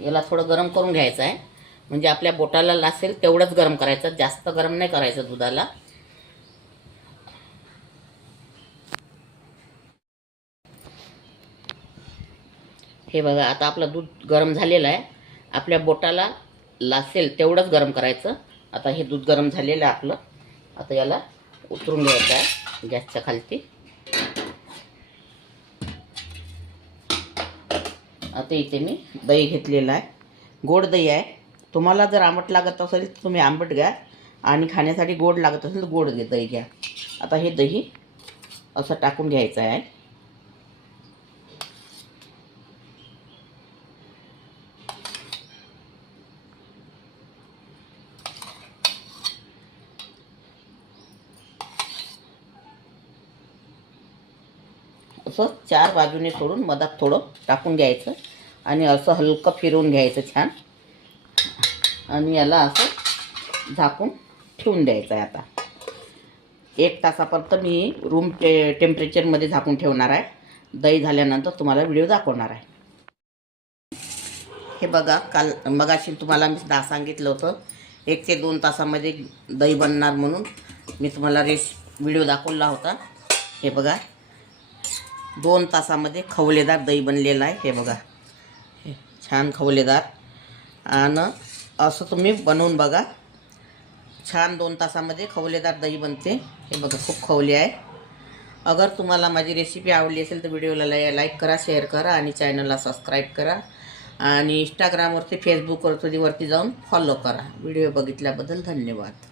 याला थोडं गरम करून घ्यायचं आहे, म्हणजे आपल्या बोटाला लासेल तेवढंच गरम करायचं, जास्त गरम नाही करायचं दुधाला. हे बघा, आता आपलं दूध गरम झालेलं आहे. आपल्या बोटाला लासेल तेवढंच गरम करायचं. आता हे दूध गरम झालेलं आहे आपलं. आता याला उतरून घ्यायचं आहे गॅसच्या खालती. आता इथे मी दही घेतलेलं आहे, गोड दही आहे. तुम्हाला जर आंबट लागत असेल तर तुम्ही आंबट घ्या, आणि खाण्यासाठी गोड लागत असेल तर गोड दही घ्या. आता हे दही असं टाकून घ्यायचं आहे. असं 4 बाजूने सोडून मधात थोडं टाकून घ्यायचं, आणि असं हलकं फिरवून घ्यायचं छान, आणि याला असं झाकून ठेवून द्यायचं आहे. आता 1 तासापर्यंत मी रूम टेम्परेचरमध्ये झाकून ठेवणार आहे. दही झाल्यानंतर तुम्हाला व्हिडिओ दाखवणार आहे. हे बघा, काल मगाशी तुम्हाला मी सांगितलं होतं 1 ते 2 तासामध्ये दही बनणार म्हणून. मी तुम्हाला व्हिडिओ दाखवला होता. हे बघा, 2 तासामध्ये खवलेदार दही बनलेलं आहे. हे बघा, हे छान खवलेदार. आणि असं तुम्ही बनवून बघा, छान 2 तासामध्ये खवलेदार दही बनते. हे बघा, खूप खवले आहे. अगर तुम्हाला माझी रेसिपी आवडली असेल तर व्हिडिओला लाईक करा, शेअर करा, आणि चॅनलला सबस्क्राईब करा, आणि इंस्टाग्रामवरती फेसबुकवरती जाऊन फॉलो करा. व्हिडिओ बघितल्याबद्दल धन्यवाद.